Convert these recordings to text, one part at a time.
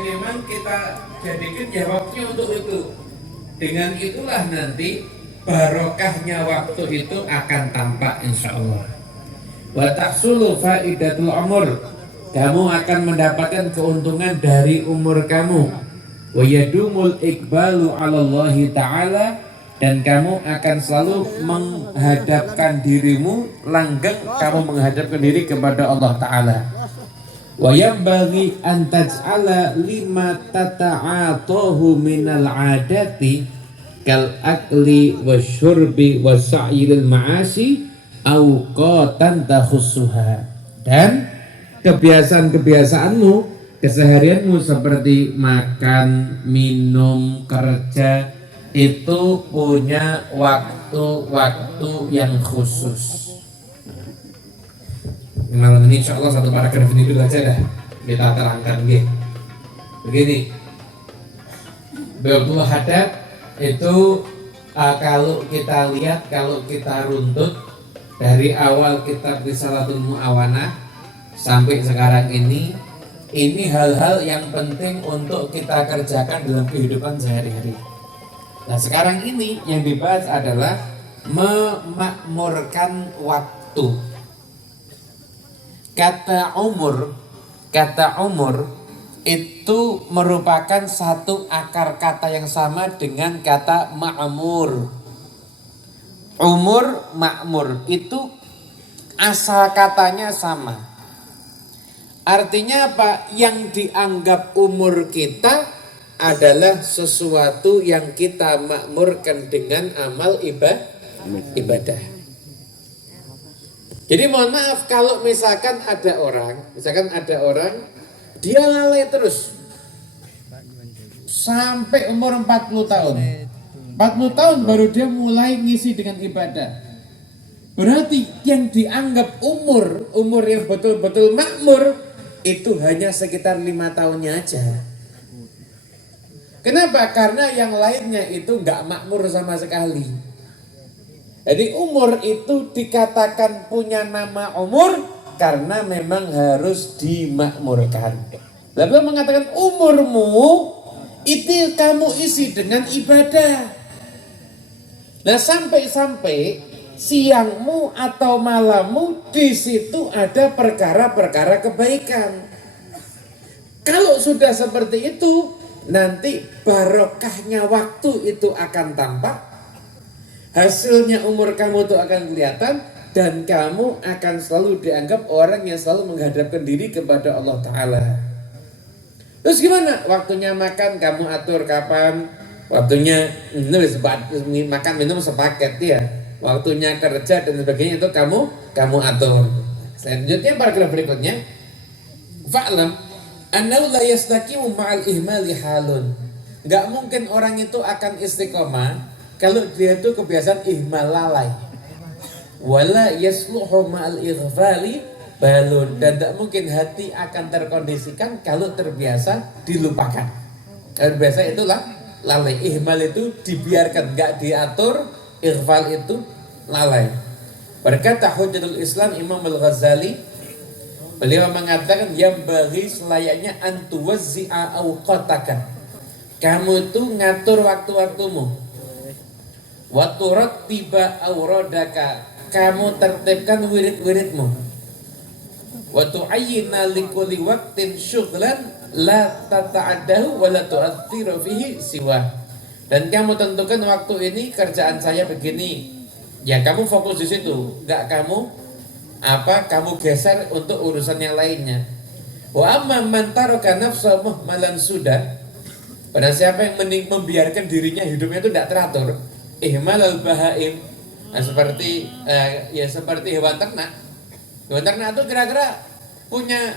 yang memang kita jadikan ya waktunya untuk itu. Dengan itulah nanti barokahnya waktu itu akan tampak insya Allah. Wa tahsulu faidatul umur, kamu akan mendapatkan keuntungan dari umur kamu. Wa yadumul iqbalu 'ala Allah taala, dan kamu akan selalu menghadapkan dirimu, langgeng kamu menghadapkan diri kepada Allah taala. Wa yanbaghi an taj'ala lima tata'atahu minal 'adati kal akli wasyurbi wasa'ilil ma'asi awqatan takhussuha. Dan kebiasaan-kebiasaanmu, keseharianmu seperti makan, minum, kerja itu punya waktu-waktu yang khusus. Malam ini insya Allah satu paragraf ini dulu aja dah kita terangkan gitu. Begini, Baitul Hadad itu kalau kita lihat, kalau kita runtut dari awal kitab Risalatul Mu'awanah sampai sekarang ini hal-hal yang penting untuk kita kerjakan dalam kehidupan sehari-hari. Nah sekarang ini yang dibahas adalah memakmurkan waktu. Kata umur itu merupakan satu akar kata yang sama dengan kata ma'mur. Umur, makmur itu asal katanya sama. Artinya apa? Yang dianggap umur kita adalah sesuatu yang kita makmurkan dengan amal ibadah. Jadi mohon maaf kalau misalkan ada orang dia lalai terus sampai umur 40 tahun. 40 tahun baru dia mulai ngisi dengan ibadah. Berarti yang dianggap umur yang betul-betul makmur itu hanya sekitar 5 tahunnya aja. Kenapa? Karena yang lainnya itu nggak makmur sama sekali. Jadi umur itu dikatakan punya nama umur karena memang harus dimakmurkan. Lalu mengatakan umurmu itu kamu isi dengan ibadah. Nah sampai-sampai siangmu atau malammu di situ ada perkara-perkara kebaikan. Kalau sudah seperti itu, nanti barokahnya waktu itu akan tampak. Hasilnya umur kamu itu akan kelihatan dan kamu akan selalu dianggap orang yang selalu menghadapkan diri kepada Allah Ta'ala. Terus gimana? Waktunya makan kamu atur kapan? Waktunya makan minum sepaket ya. Waktunya kerja dan sebagainya itu kamu atur. Selanjutnya paragraf berikutnya. Fa'lam annahu la yastaqimu ma'al ihmali halun. Enggak mungkin orang itu akan istiqomah kalau dia itu kebiasaan ihmal, lalai. Wala yasluhu ma'al ighfali balun, dan tidak mungkin hati akan terkondisikan kalau terbiasa dilupakan. Kalau biasa itulah lalai. Ihmal itu dibiarkan, enggak diatur. Ighfal itu lalai. Berkata Hujjatul Islam Imam Al-Ghazali, beliau mengatakan yang bagi selayaknya antuwazzi'a awqataka. Kamu itu ngatur waktu-waktumu. Wa turattiba awradaka, kamu tertibkan wirid-wiridmu. Wa tu'ayyina likulli waqtin syughlan la tata'addahu wa la tu'athiru fihi siwa. Dan kamu tentukan waktu ini kerjaan saya begini. Ya kamu fokus di situ, enggak kamu geser untuk urusan yang lainnya. Wa amma man taraka nafsahu muhmalan sudah, pada siapa yang membiarkan dirinya hidupnya itu tidak teratur. Ihmal al-bahaim, nah, seperti hewan ternak. Hewan ternak itu kira-kira punya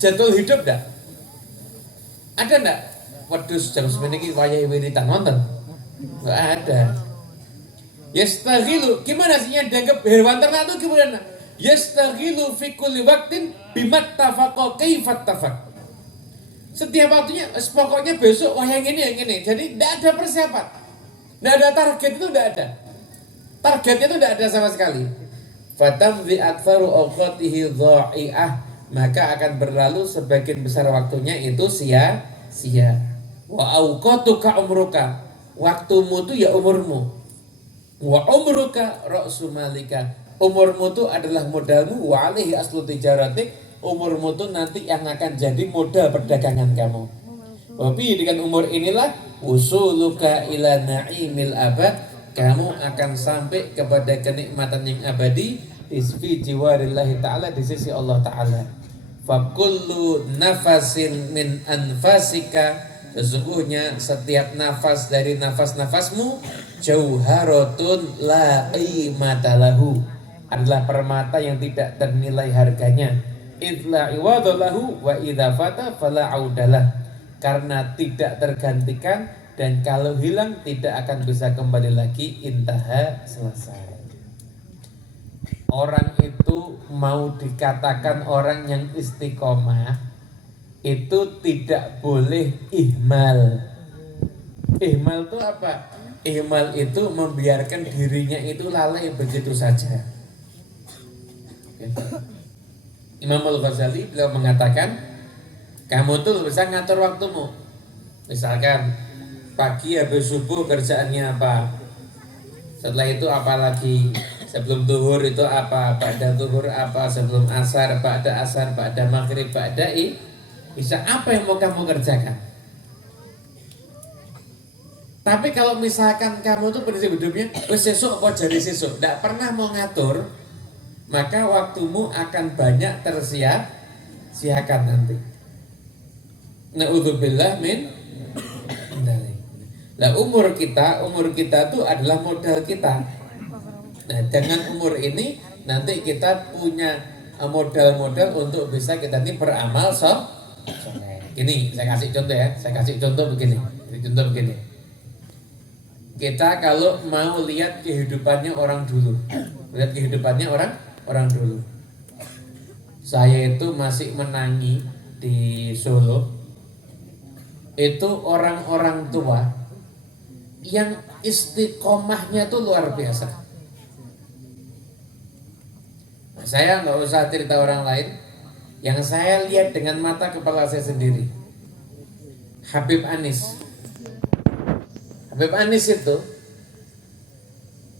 jadwal hidup enggak? Ada enggak? Wedhus jam semeniki wayahe wiritan wonten? Enggak ada. Yastaghilu, gimana sih yang dianggap hewan ternak itu gimana? Yastaghilu fi kulli waqtin bimattafaqa kaifat tafaq. Setiap waktunya pokoknya besok yang ini. Jadi tidak ada persiapan. Tidak ada target, itu tidak ada. Targetnya itu tidak ada sama sekali. Fatamdhi aktsaru awqatihi dha'i'ah, maka akan berlalu sebagian besar waktunya itu sia-sia. sia. Wa auqatuka umruka, waktumu itu ya umurmu. Wa umruka ra'su malika, umurmu itu adalah modalmu. Wa alaihi aslu tijaratik, umurmu itu nanti yang akan jadi modal perdagangan kamu. Tapi dengan umur inilah usuluka ila na'imil abad, kamu akan sampai kepada kenikmatan yang abadi di jiwarillahi ta'ala, di sisi Allah ta'ala. Fakullu nafasin min anfasika, sesungguhnya setiap nafas dari nafas-nafasmu jauharatun la qimata lahu, adalah permata yang tidak ternilai harganya. Idla iwadalahu wa idza fata fala audalah, karena tidak tergantikan dan kalau hilang tidak akan bisa kembali lagi. Intaha, selesai. Orang itu mau dikatakan orang yang istiqomah itu tidak boleh ihmal. Ihmal itu apa? Ihmal itu membiarkan dirinya itu lalai begitu saja. Imam Al-Ghazali beliau mengatakan, kamu tuh bisa ngatur waktumu. Misalkan pagi habis subuh kerjaannya apa, setelah itu apa lagi, sebelum zuhur itu apa, pada zuhur apa, sebelum asar, pada asar, pada maghrib, pada bisa apa yang mau kamu kerjakan. Tapi kalau misalkan kamu tuh prinsip hidupnya sesuk apa jadi sesuk, tidak pernah mau ngatur, maka waktumu akan banyak tersia-siakan nanti. Na'udzubillah min dzalik. Nah, umur kita tuh adalah modal kita. Nah, dengan umur ini nanti kita punya modal-modal untuk bisa kita ini beramal Ini saya kasih contoh ya, begini. Contoh begini. Kita kalau mau lihat kehidupannya orang dulu, orang dulu. Saya itu masih menangi di Solo. Itu orang-orang tua yang istiqomahnya tuh luar biasa. Nah, saya nggak usah cerita orang lain, yang saya lihat dengan mata kepala saya sendiri. Habib Anis itu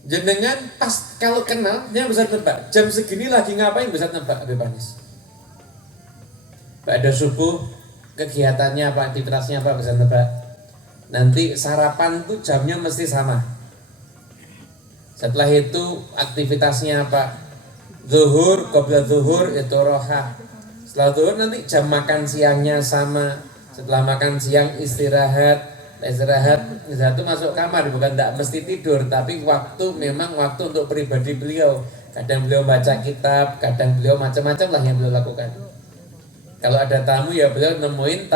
jenengan pas kalau kenal dia bisa nebak jam segini lagi ngapain, bisa nebak Habib Anis. Pada subuh kegiatannya apa, aktivitasnya apa, bisa nebak. Nanti sarapan tuh jamnya mesti sama. Setelah itu aktivitasnya apa, zuhur, qabla zuhur itu roha. Setelah zuhur nanti jam makan siangnya sama. Setelah makan siang istirahat itu masuk kamar, bukan tidak mesti tidur, tapi memang waktu untuk pribadi beliau. Kadang beliau baca kitab, kadang beliau macam-macam lah yang beliau lakukan. Kalau ada tamu ya beliau nemuin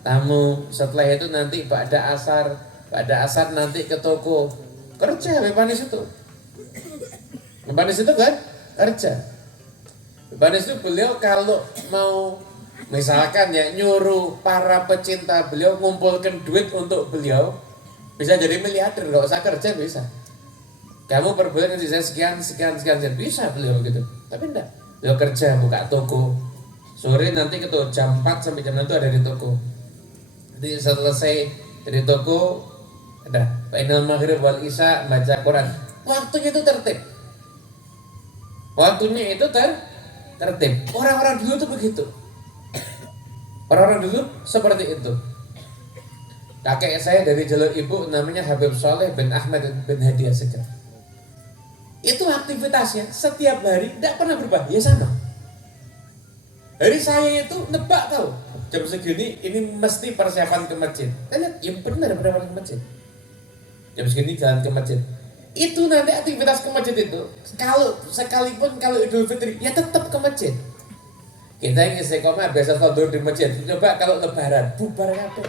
tamu. Setelah itu nanti pada asar nanti ke toko kerja. Bebanis itu kan kerja. Bebanis itu beliau kalau mau misalkan ya nyuruh para pecinta beliau ngumpulkan duit untuk beliau, bisa jadi miliarder, nggak usah kerja bisa. Kamu per bulan nanti saya sekian bisa beliau gitu. Tapi enggak, beliau kerja buka toko. Sore nanti ke jam 4 sampai jam 6 itu ada di toko. Nanti selesai dari toko ada final maghrib wal isya, baca Quran. Waktunya itu tertib. Orang-orang dulu tuh begitu. Orang-orang dulu seperti itu. Kakek saya dari jalur ibu namanya Habib Saleh bin Ahmad bin Hadi Asegaf. Itu aktivitasnya setiap hari tidak pernah berubah, ya sama. Hari saya itu nebak tahu jam segini ini mesti persiapan ke masjid. Lihat, yang benar persiapan ke masjid. Jam segini jalan ke masjid. Itu nanti aktivitas ke masjid itu, sekalipun kalau Idul Fitri ya tetap ke masjid. Kita yang istiqomah biasa sholat di masjid. Coba kalau lebaran bubar kabeh.